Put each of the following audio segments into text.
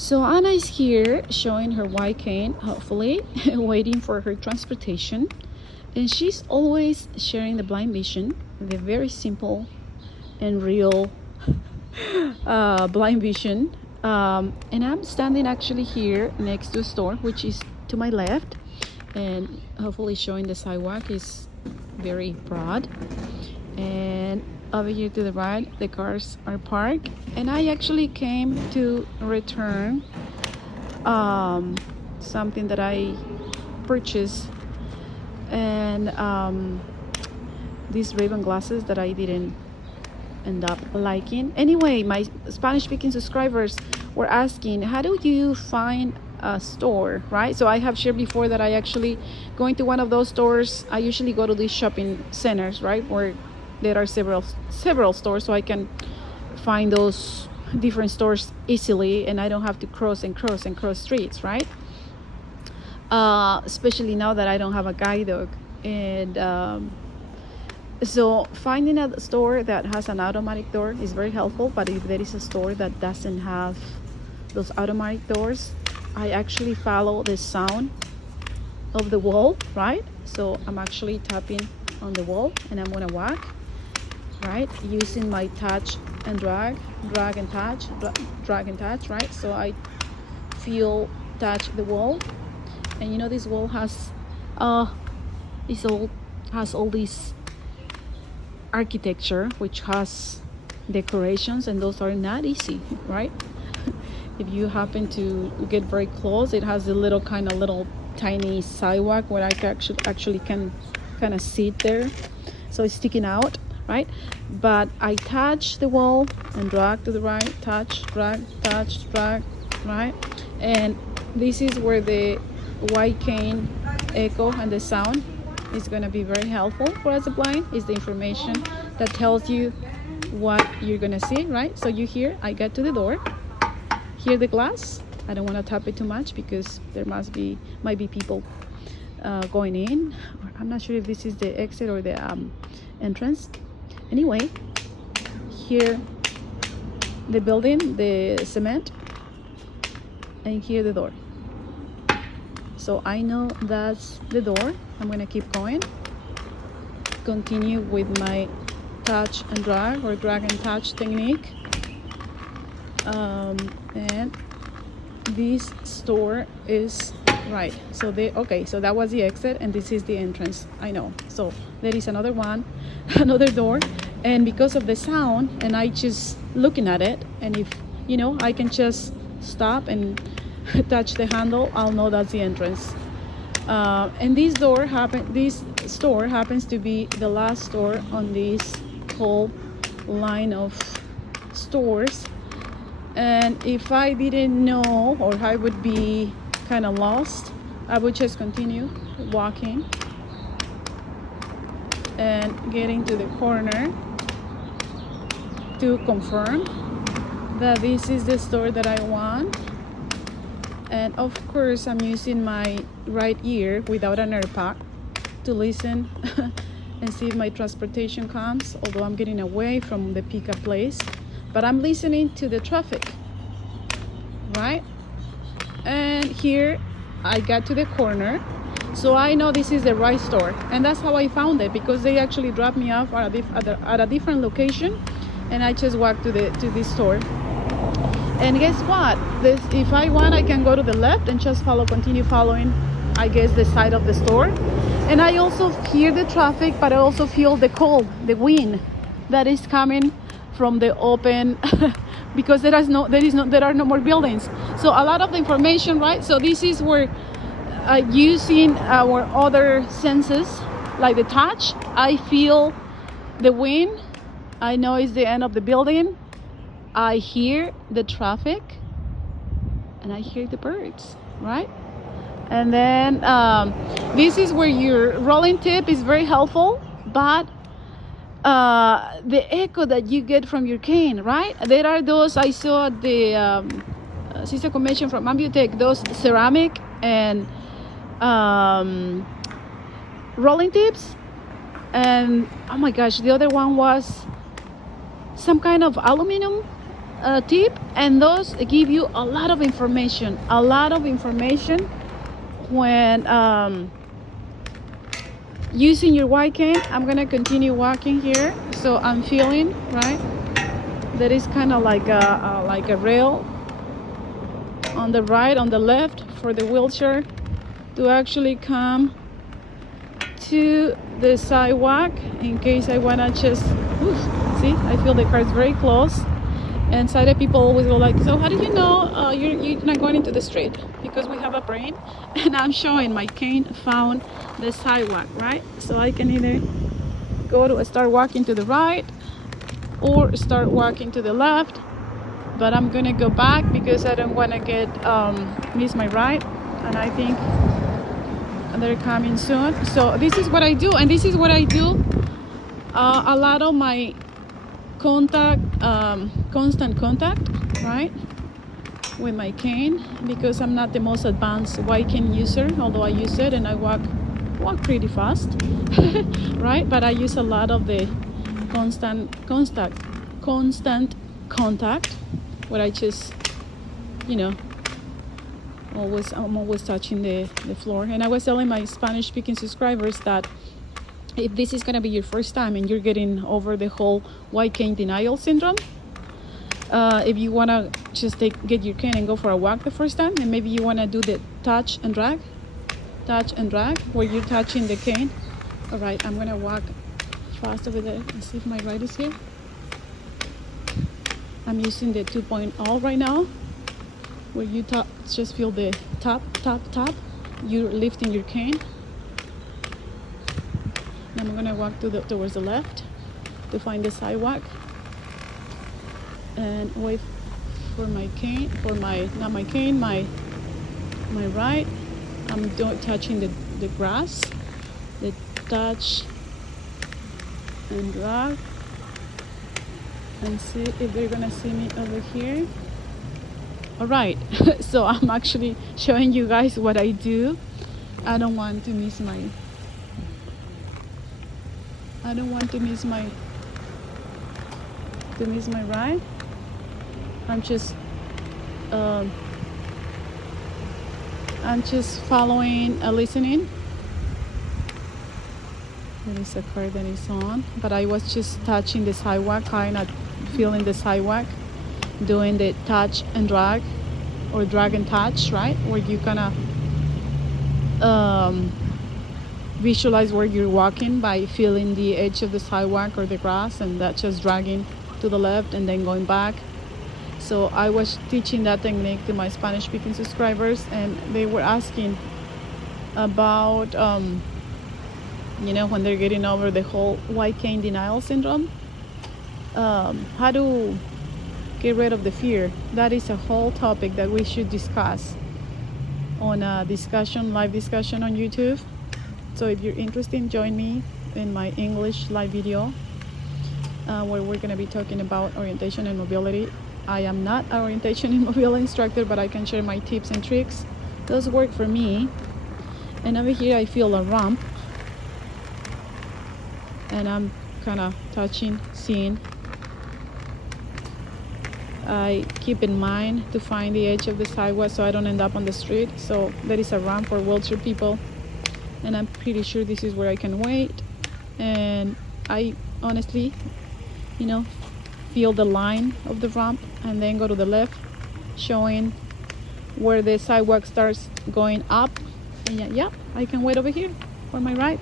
So Anna is here showing her white cane, hopefully, waiting for her transportation. And she's always sharing the blind vision, the very simple and real blind vision. And I'm standing actually here next to a store, which is to my left. And hopefully showing the sidewalk is very broad. And over here to the right, the cars are parked. And I actually came to return something that I purchased, and these Ray-Ban glasses that I didn't end up liking. Anyway, my Spanish-speaking subscribers were asking, how do you find a store, right? So I have shared before that I actually going to one of those stores. I usually go to these shopping centers, right, where there are several stores, so I can find those different stores easily, and I don't have to cross streets, right? Especially now that I don't have a guide dog. And so finding a store that has an automatic door is very helpful. But if there is a store that doesn't have those automatic doors, I actually follow the sound of the wall, right? So I'm actually tapping on the wall and I'm gonna walk, right, using my touch and drag and touch, right? So I touch the wall, and you know this wall has all this architecture which has decorations, and those are not easy, right? If you happen to get very close, it has a little tiny sidewalk where I actually can kind of sit there, so it's sticking out, right? But I touch the wall and drag to the right, touch, drag, right? And this is where the white cane echo and the sound is going to be very helpful for us blind. Is the information that tells you what you're going to see, right? So you hear, I get to the door, hear the glass. I don't want to tap it too much because there might be people going in. I'm not sure if this is the exit or the entrance. Anyway, here the building, the cement, and here the door. So I know that's the door. I'm gonna keep going, continue with my touch and drag, or drag and touch technique. And this store is right. So so that was the exit, and this is the entrance. I know. So there is another one, another door, and because of the sound, and I just looking at it, and if I can just stop and touch the handle, I'll know that's the entrance. And this store happens to be the last store on this whole line of stores. And if I didn't know, or I would be kind of lost, I would just continue walking and getting to the corner to confirm that this is the store that I want. And of course, I'm using my right ear without an AirPod to listen and see if my transportation comes, although I'm getting away from the pickup place. But I'm listening to the traffic, right? And here I got to the corner, so I know this is the right store. And that's how I found it, because they actually dropped me off at a different location, and I just walked to this store. And guess what? If I want, I can go to the left and just continue following, I guess, the side of the store. And I also hear the traffic, but I also feel the cold, the wind that is coming from the open because there are no more buildings. So a lot of the information, right? So this is where using our other senses, like the touch, I feel the wind, I know it's the end of the building, I hear the traffic, and I hear the birds, right? And then this is where your rolling tip is very helpful, but the echo that you get from your cane, right? There are those, I saw at the sister convention from Ambutech, those ceramic and rolling tips, and oh my gosh, the other one was some kind of aluminum tip, and those give you a lot of information. When using your white cane. I'm gonna continue walking here, so I'm feeling right. There is kind of like a rail on the right, on the left for the wheelchair to actually come to the sidewalk in case I wanna just see. I feel the car is very close, and sighted people always go like, so how do you know you're not going into the street? Because we have a brain. And I'm showing my cane found the sidewalk, right? So I can either start walking to the right or start walking to the left, but I'm gonna go back because I don't want to miss my ride, and I think they're coming soon. So this is what I do, and this is what I do a lot of my constant contact, right, with my cane, because I'm not the most advanced white cane user, although I use it and I walk pretty fast, right? But I use a lot of the constant contact, where I just, I'm always touching the floor. And I was telling my Spanish speaking subscribers that if this is going to be your first time and you're getting over the whole white cane denial syndrome, if you want to just get your cane and go for a walk the first time, and maybe you want to do the touch and drag, where you're touching the cane. All right, I'm going to walk fast over there and see if my ride is here. I'm using the 2.0 right now, where you just feel the tap. You're lifting your cane. And I'm going to walk towards the left to find the sidewalk and wait for my cane, my right. I'm touching the grass, the touch and drag, and see if they're gonna see me over here. All right. So I'm actually showing you guys what I do. I don't want to miss my ride. I'm just following, listening. There is a car that is on, but I was just touching the sidewalk, kind of feeling the sidewalk, doing the touch and drag, or drag and touch, right? Where you kind of visualize where you're walking by feeling the edge of the sidewalk or the grass, and that's just dragging to the left and then going back. So I was teaching that technique to my Spanish speaking subscribers, and they were asking about when they're getting over the whole white cane denial syndrome, how to get rid of the fear. That is a whole topic that we should discuss on a live discussion on YouTube. So if you're interested, join me in my English live video, where we're going to be talking about orientation and mobility. I am not an orientation and mobility instructor, but I can share my tips and tricks. Those work for me. And over here I feel a ramp, and I'm kind of touching, seeing. I keep in mind to find the edge of the sidewalk so I don't end up on the street. So there is a ramp for wheelchair people, and I'm pretty sure this is where I can wait. And I honestly, feel the line of the ramp, and then go to the left, showing where the sidewalk starts going up. And yeah, I can wait over here for my ride.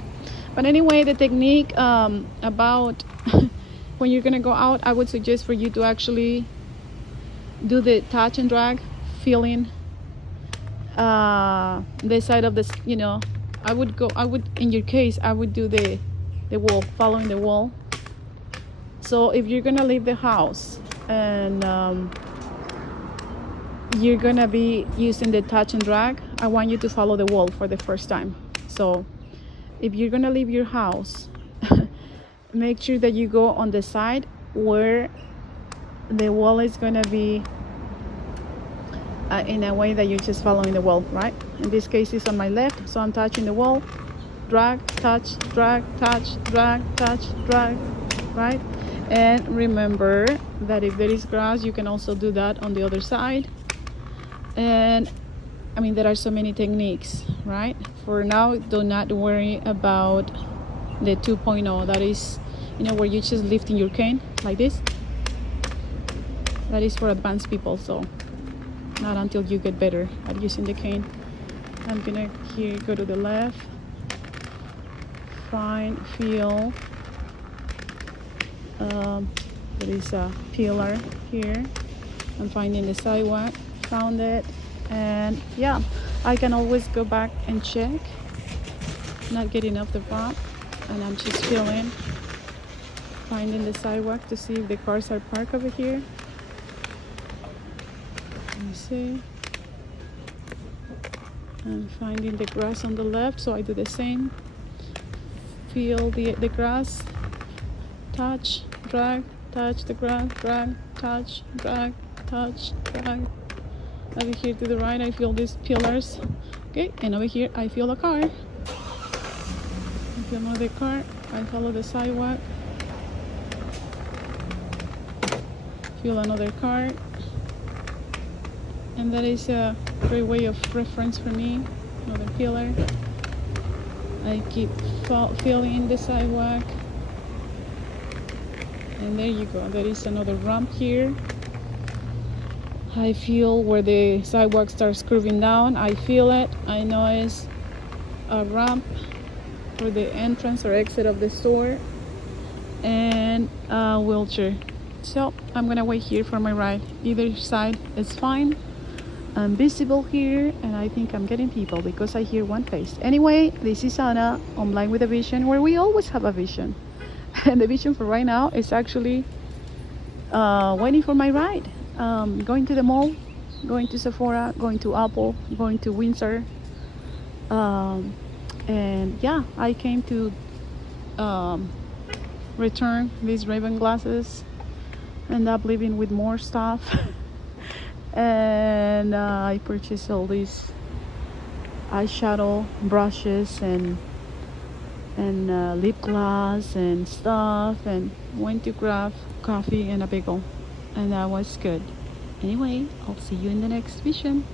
But anyway, the technique about when you're gonna go out, I would suggest for you to actually do the touch and drag, feeling the side of this. In your case, I would do the wall, following the wall. So if you're gonna leave the house and you're gonna be using the touch and drag, I want you to follow the wall for the first time. So if you're gonna leave your house, make sure that you go on the side where the wall is gonna be in a way that you're just following the wall, right? In this case, it's on my left, so I'm touching the wall, drag, touch, drag, touch, drag, touch, drag, right? And remember that if there is grass, you can also do that on the other side. And I mean, there are so many techniques, right? For now, do not worry about the 2.0. That is, you know, where you just lifting your cane like this. That is for advanced people, so not until you get better at using the cane. I'm gonna here go to the left, find, feel. There is a pillar here. I'm finding the sidewalk, found it, and yeah, I can always go back and check. Not getting off the ramp, and I'm just feeling, finding the sidewalk to see if the cars are parked over here. Let me see. I'm finding the grass on the left, so I do the same. Feel the grass, touch, drag, touch the grass, drag, touch, drag, touch, drag. Over here to the right, I feel these pillars. Okay, and over here, I feel a car. I feel another car. I follow the sidewalk. Feel another car. And that is a great way of reference for me. Another pillar. I keep feeling the sidewalk. And there you go. There is another ramp here. I feel where the sidewalk starts curving down. I feel it. I know it's a ramp for the entrance or exit of the store, and a wheelchair. So I'm gonna wait here for my ride. Either side is fine. I'm visible here, and I think I'm getting people because I hear one face. Anyway, this is Anna on Blind with a Vision, where we always have a vision. And the vision for right now is actually waiting for my ride. Going to the mall, going to Sephora, going to Apple, going to Windsor. And yeah, I came to return these Ray-Ban glasses. End up leaving with more stuff. And I purchased all these eyeshadow brushes and lip gloss and stuff, and went to grab coffee and a bagel, and that was good. Anyway, I'll see you in the next vision.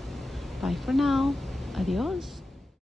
Bye for now. Adios.